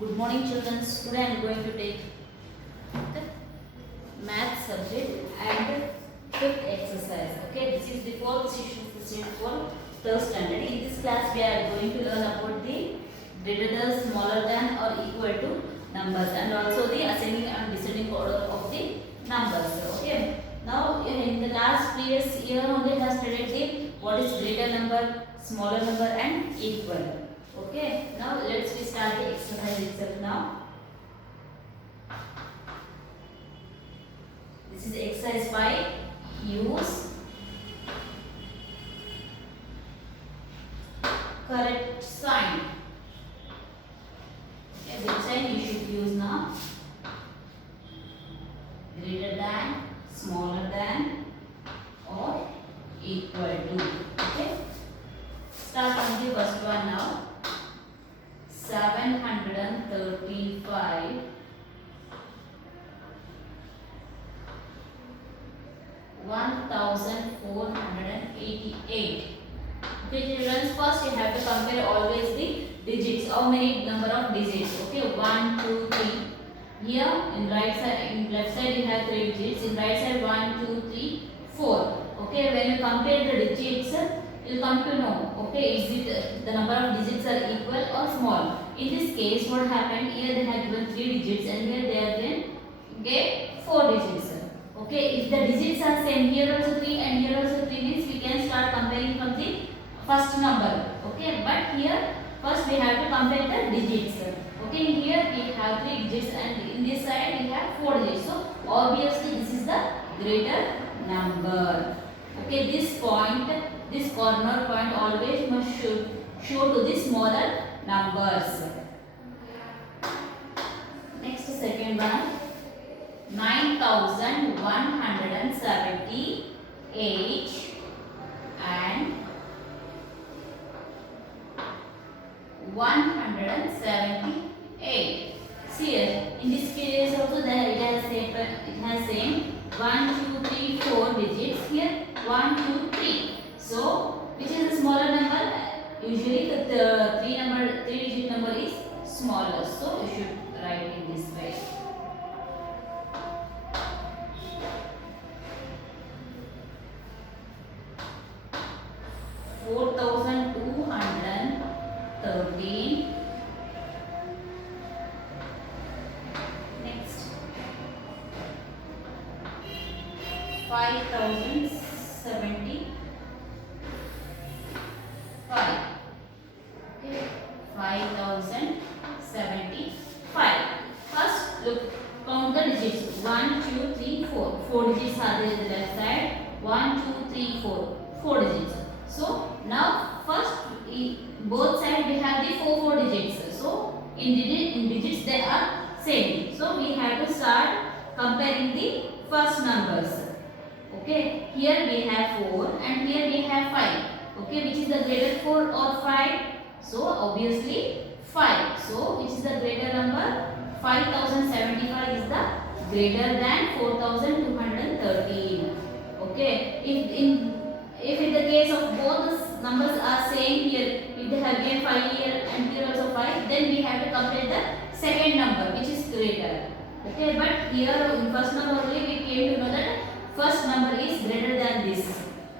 Good morning, children. Today I am going to take the math subject and fifth exercise. Okay, this is the fourth session for third standard. In this class, we are going to learn about the greater than, smaller than, or equal to numbers, and also the ascending and descending order of the numbers. Okay. Now, in the last previous year only, we have studied the what is greater number, smaller number, and equal. Okay, now let's start the exercise itself now. This is exercise by use correct sign. Okay, which sign you should use now? Greater than, smaller than, or equal to. Okay, start from the first one now. 735 1488. Okay, children, first you have to compare always the digits. How many number of digits? Okay, 1 2 3. Here in right side, in left side you have 3 digits, in right side 1 2 3 4. Okay, when you compare the digits, you will come to know, okay, is it the number of digits are equal or small. In this case, what happened, here they have given 3 digits and here they have given 4 digits. Okay, if the digits are same, here also 3 and here also 3 means we can start comparing from the first number. Okay, but here first we have to compare the digits. Okay, here we have 3 digits and in this side we have 4 digits. So obviously this is the greater number. Okay, this point, this corner point always must show to the smaller numbers. Next, second one, 9178 and 178. See here, in this case also there it has same 1 2 3 4 digits. Here 1 2 3. So which is the smaller number? Usually the three digit number is smaller. So you should write in this way. Four thousand two hundred 13. Next, 5075. Okay, 5075. First, look, count the digits. 1 2 3 4. 4 digits are there in the left side. 1 2 3 4. 4 digits. So now first both sides we have the 4 digits. So in digits they are same. So we have to start comparing the first numbers. Okay, here we have 4 and here we have 5. Okay, which is the greater 4 or 5? So obviously 5. So which is the greater number? 5075 is the greater than 4213. Okay, if in the case of both the numbers are same here, if they have given 5 here and here also 5, then we have to compare the second number which is greater. Okay, but here in first number only we came to know that first number is greater than this.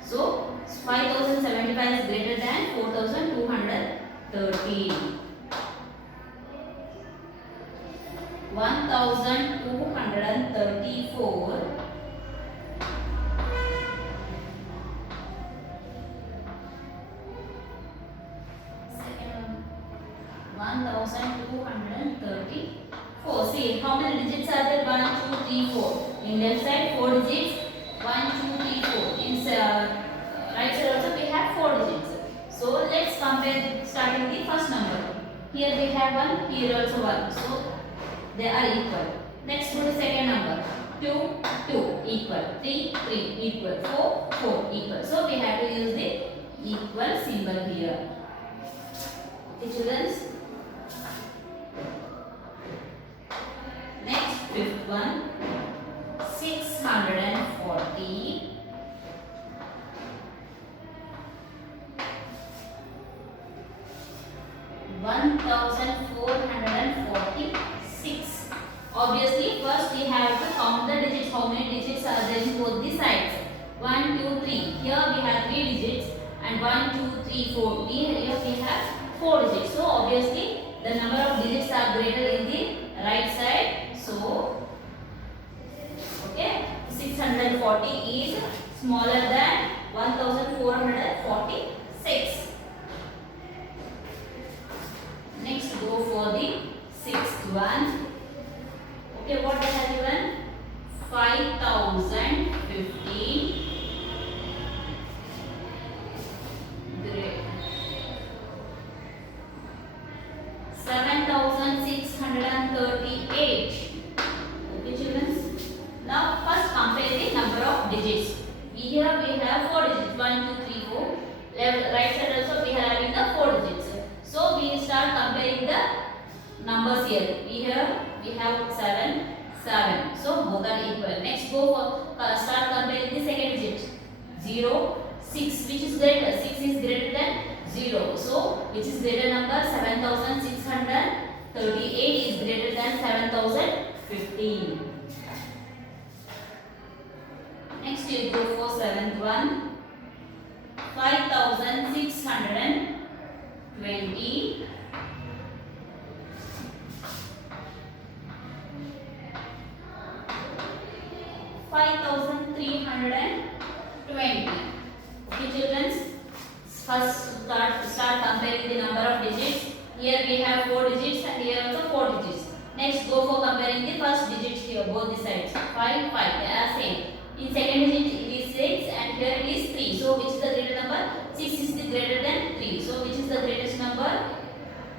So 5075 is greater than 4213. 1234 1234. See how many digits are there? 1 2 3 4. In left side 4 digits. 1 2 3 4. In right side also we have 4 digits. So let's compare starting the first number. Here we have 1, here also 1. So they are equal. Next to the second number. 2 2 equal. 3 3 equal. 4 4 equal. So we have to use the equal symbol here. Okay, children. Next, fifth one, 640 -1 1446. Obviously, first we have to count the digits. How many digits are there in both the sides? 1, 2, 3. Here we have 3 digits, and 1, 2, 3, 4. Here we have 4 digits. So obviously, the number of digits are greater in the right side. So, okay, 640 is smaller than 1446. Next, go for the sixth one. Okay, what they have given? 5015. Great. 7638. Okay, children. Now, first compare the number of digits. Here we have 4 digits. 1, 2, 3, 4. Right side also we are having the 4 digits. So we start comparing the numbers here. Here we have 7, 7. So both are equal. Next go for start comparing the second digit. 0, 6. Which is greater? 6 is greater than 0. So which is greater number? 7638 is greater than 7015. Next you go for seventh one. 5620. 5320. Okay, children. First start comparing the number of digits. Here we have 4 digits and here also 4 digits. Next go for comparing the first digits here, both the sides. 5, 5. They are same. In second digit it is 6 and here it is 3. So which is the greater number? 6 is the greater than 3. So which is the greatest number?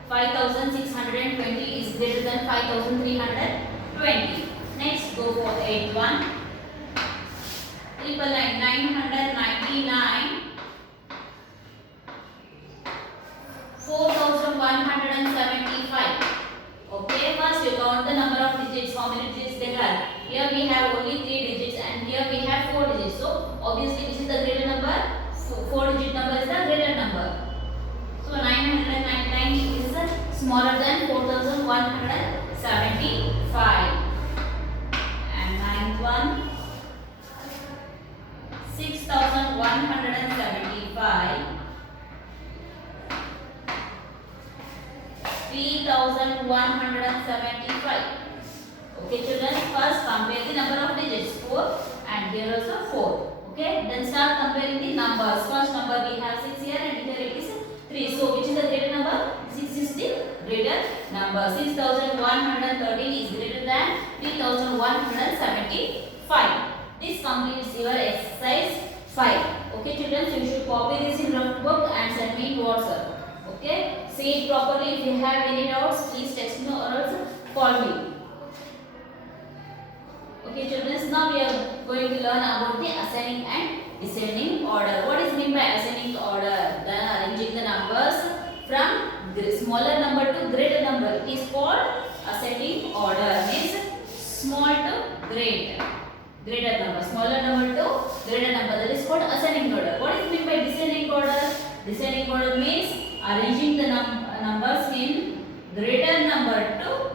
5620 is greater than 5320. Next go for 8th one. 999. 4175. Okay, first you count the number of digits. How many digits they have? Here we have only 3 digits and here we have 4 digits. So obviously which is the greater number? 4 digit number is the greater number. So 999 is smaller than 4175. And ninth one, 6175. 3175. Okay, children, first compare the number of digits 4 and here also 4. Okay, then start comparing the numbers. First number we have 6 here and here it is 3. So which is the greater number? 6 is the greater number. 6113 is greater than 3175. This completes your exercise 5. Okay, children, so you should copy this in notebook and send me in WhatsApp. Okay, say it properly. If you have any doubts, please text me or else call me. Okay, children, now we are going to learn about the ascending and descending order. What is meant by ascending order? The arranging the numbers from smaller number to greater number. It is called ascending order. Means small to greater number. Smaller number to greater number. That is called ascending order. What is meant by descending order? Descending order means arranging the numbers in greater number to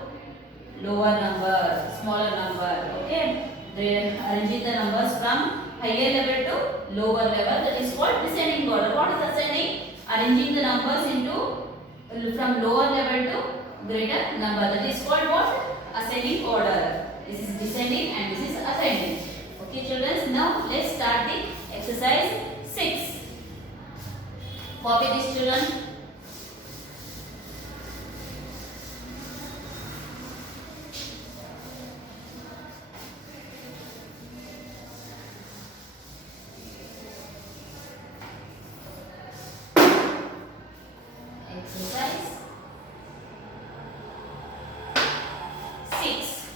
lower number, smaller number. Okay, arranging the numbers from higher level to lower level. That is called descending order. What is ascending? Arranging the numbers into from lower level to greater number. That is called what? Ascending order. This is descending and this is ascending. Okay, children. Now let's start the exercise 6. Copy this, children. Exercise 6.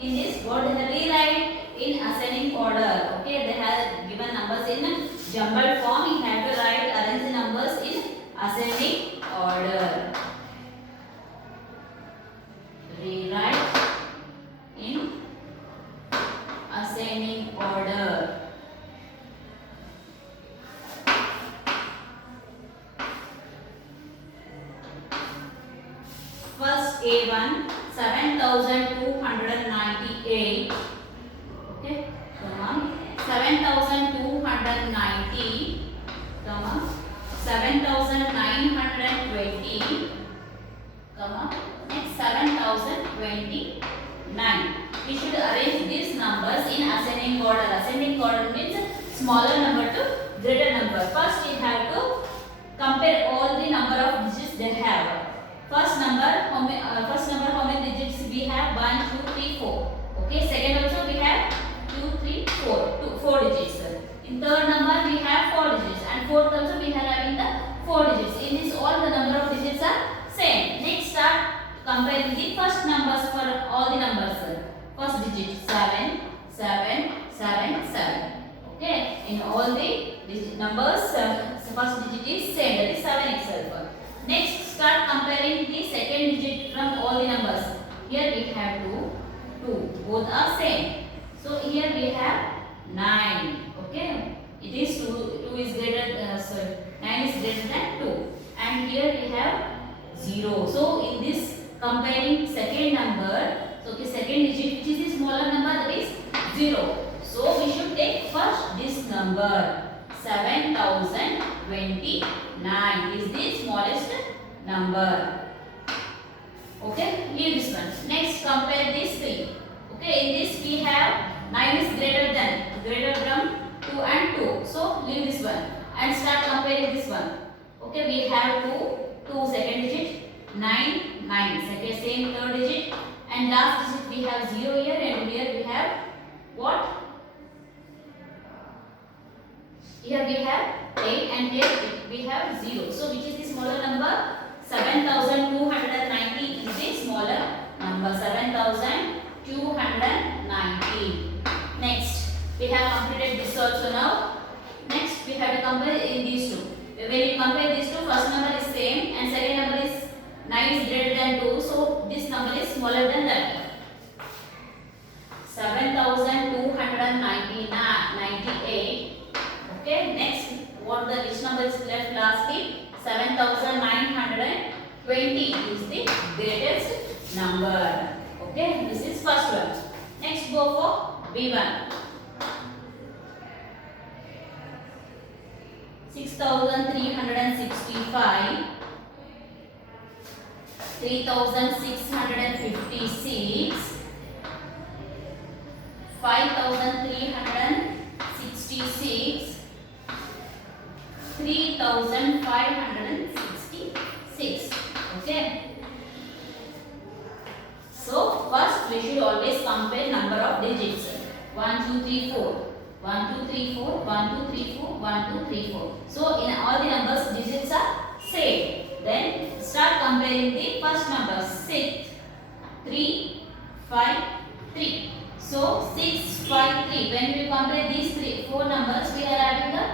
In this, what they have rewrite in ascending order. Okay, they have given numbers in jumbled form. You have to arrange the numbers in ascending order. Rewrite in ascending order. A1 7298. Okay, comma 7290, comma 7920, comma next 7029. We should arrange these numbers in ascending order. Ascending order means smaller number to greater number. First you have to compare all the number of digits they have. First number how many digits we have? 1 2 3 4. Okay, second also we have 2 3 4, 4 digits. In third number we have 4 digits, and fourth also we are having the 4 digits. In this all the number of digits are same. Next start comparing the first numbers for all the numbers. First digit 7 7 7 7. Okay, in all the numbers first digit is same, that is 7 itself. Next start comparing the second digit from all the numbers. Here we have 2 both are same. So here we have 9. Okay, it is 2 is greater 9 is greater than 2, and here we have 0. So in this comparing second number, so the second digit which is the smaller number, that is 0. So we should take first this number 7029 is the smallest number. Okay, leave this one. Next compare these three. Okay, in this we have 9 is greater from 2 and 2. So leave this one and start comparing this one. Okay, we have 2 second digit, 9 second same third digit, and last digit we have 0 here, and here we have what? Here we have 8, and here we have 0. So which is the smaller number? 7290 is the smaller number. 7290. Next we have completed this also. Now next we have to compare in these two. When you compare these two, first number is same and second number is 9 is greater than 2. So this number is smaller than that. 7298. Okay, next which number is left lastly? 7920 is the greatest number. Okay, this is first one. Next go for B1. 6365, 3656, 5366, 3566. Okay, so first we should always compare number of digits. 1 2 3 4, 1 2 3 4, 1 2 3 4, 1 2 3 4. So in all the numbers digits are same. Then start comparing the first number 6 3 5 3. So 6 5 3. When we compare these 4 numbers, we are having the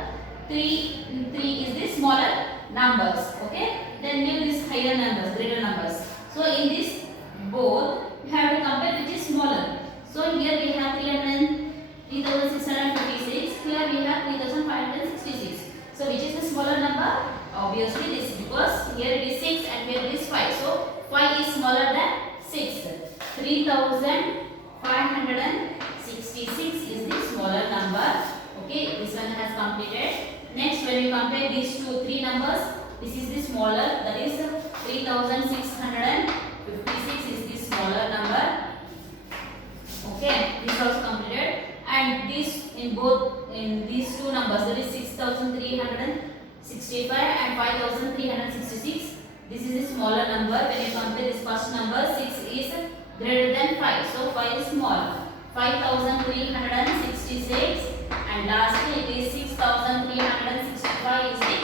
3 is the smaller numbers. Okay, then leave these higher numbers, greater numbers. So in this both we have to compare which is smaller. So here we have 3656, here we have 3566. So which is the smaller number? Obviously this, because here it is 6 and here it is 5. So 5 is smaller than 6. 3566 is the smaller number. Okay, this one has completed. Next, when we compare these three numbers, this is the smaller, that is 3656 is the smaller number. Okay, this also completed. And this in these two numbers, that is 6365 and 5366. This is the smaller number. When you compare this first number, 6 is greater than 5. So 5 is small. 5366, and lastly it is 6365 is the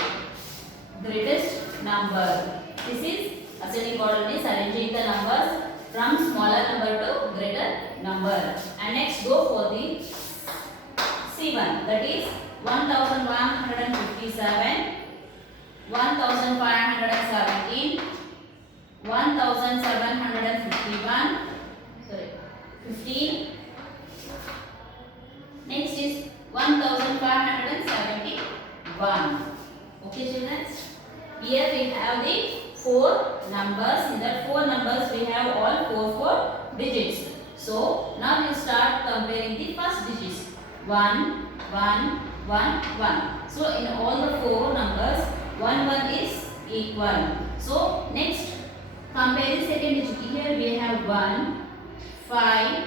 greatest number. This is ascending order, is arranging the numbers from smaller number to greater number. And next go for the C1, that is 1157, 1517, 1751, 15. Next is 1571. Okay children, here we have the four numbers. In that four numbers we have all four digits. So now we start comparing the first digits. 1, 1, 1, 1. So in all the four numbers, 1 is equal. So next compare the second digit. Here we have 1, 5,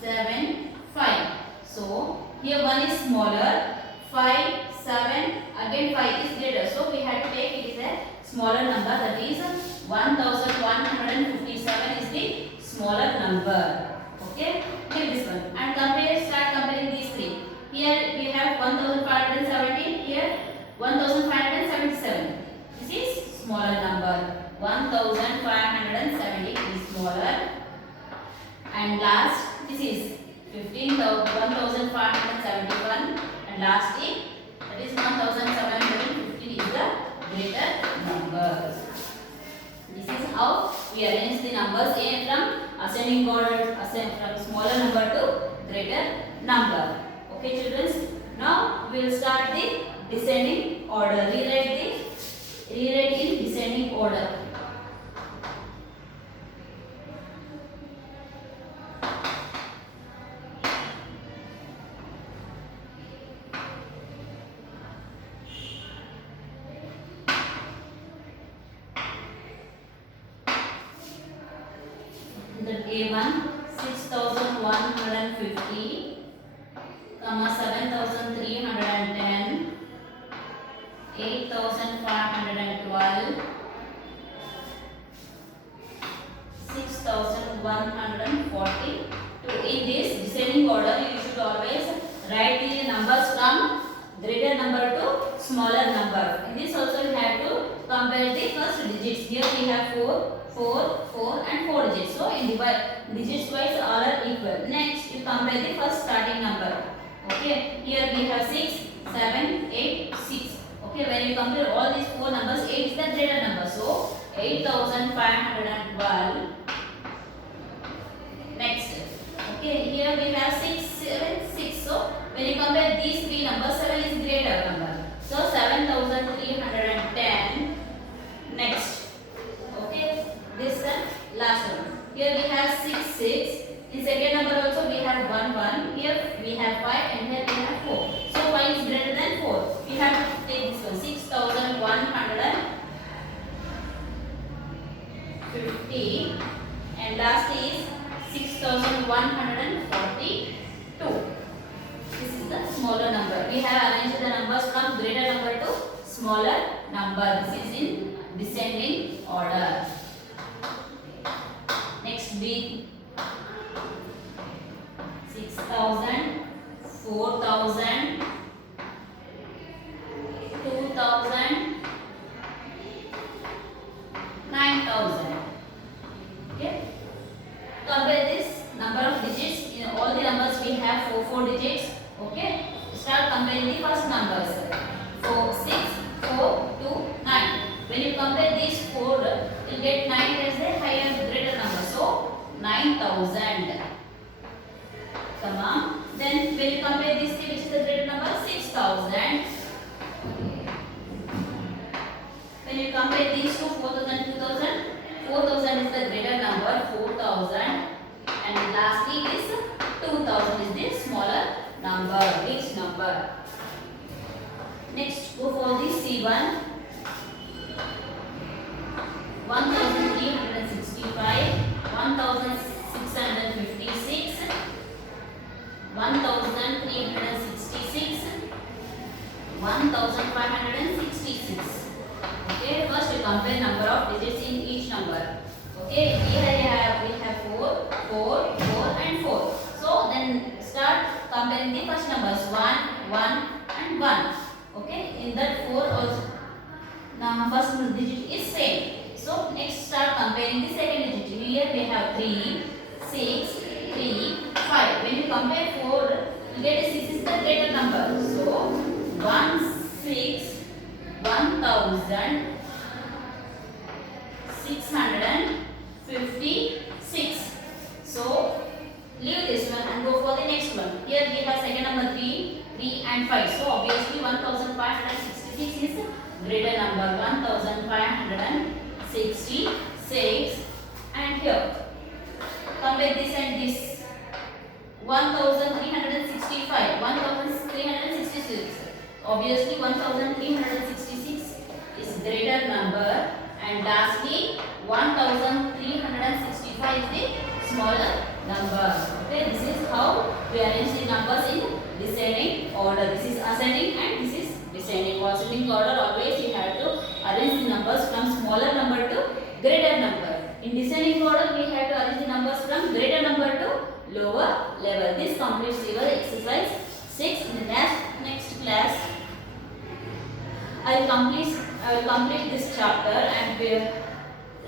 7, 5. So here 1 is smaller, 5, 7, again 5 is greater. So we have to take it is a smaller number, that is 1157 is the smaller number. Okay, here this one. And start comparing these three. Here we have 1517, here 1577. This is smaller number. 1570 is smaller. And last, this is 1571, and lastly that is 1715 is the greater number. This is how we arrange the numbers from ascending order, from smaller number to greater number. Okay children, now we will start the descending order. Rewrite in descending order. The A1 6150, 7310, 8512, 6140. In this descending order, you should always write the numbers from greater number to smaller number. In this also you have to compare the first digits. Here we have 4, 4 and 4 digits. So in digits wise all are equal. Next you compare the first starting number. Okay, here we have 6, 7, 8, 6. Okay, when you compare all these four numbers, 8 is the greater number. So 8512. Next, okay, here we have 6, 7, 6. So when you compare these three numbers, 7 is greater number. So 7310. Next, okay, this last one. Here we have 6, 6. In second number also we have 1, 1. Here we have 5 and here we have 4. So 5 is greater than 4. We have to take this one. 6150 and last is 6142. This is the smaller number. We have arranged the numbers from greater number to smaller number. This is in descending order. Next B, 6000, 4000, 2000, 9000. Okay. Compare this number of digits. In all the numbers we have 4 digits. Okay. Start comparing the first numbers. 4, 6, 4, 2, 9. When you compare these 4, you get 9 as a higher greater number. So 9000. Come on. Then when you compare these three, which is the greater number? 6000. When you compare these two, 4000, 2000, 4000 is the greater number, 4000, and lastly is 2000 is the smaller number, least number. Next, go for the C1. 1365, 1656, 1366, 1566. Okay, first we compare number of digits in each number. Okay, here we have 4, 4, 4 and 4. So then start comparing the first numbers 1, 1 and 1. Okay, in that 4 also now first digit is same. So next start comparing the second digit. Here we have 3, 6, 3, 5. When you compare 4, you get a 6 is the greater number. So 1656. So leave this one and go for the next one. Here we have second number 3, 3 and 5. So obviously 1566 is greater number. 1566. 66, and here compare this and this. 1365, 1366. Obviously 1366 is greater number, and lastly 1365 is the smaller number. Okay, this is how we arrange the numbers in descending order. This is ascending and this is descending. For ascending order, always you have to arrange the numbers from smaller number to greater number. In descending order, we have to arrange the numbers from greater number to lower level. This completes your exercise 6. In the next class, I will complete this chapter, and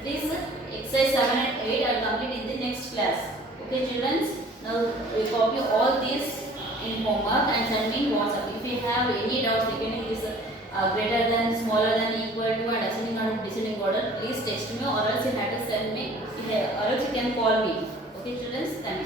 this exercise 7 and 8 I will complete in the next class. Okay, children. Now we copy all these in homework and send me WhatsApp. If you have any doubts regarding this greater than, smaller than, equal to, and ascending or descending order, please text me, or else you have to send me, or else you can call me. Okay, children. Thank you.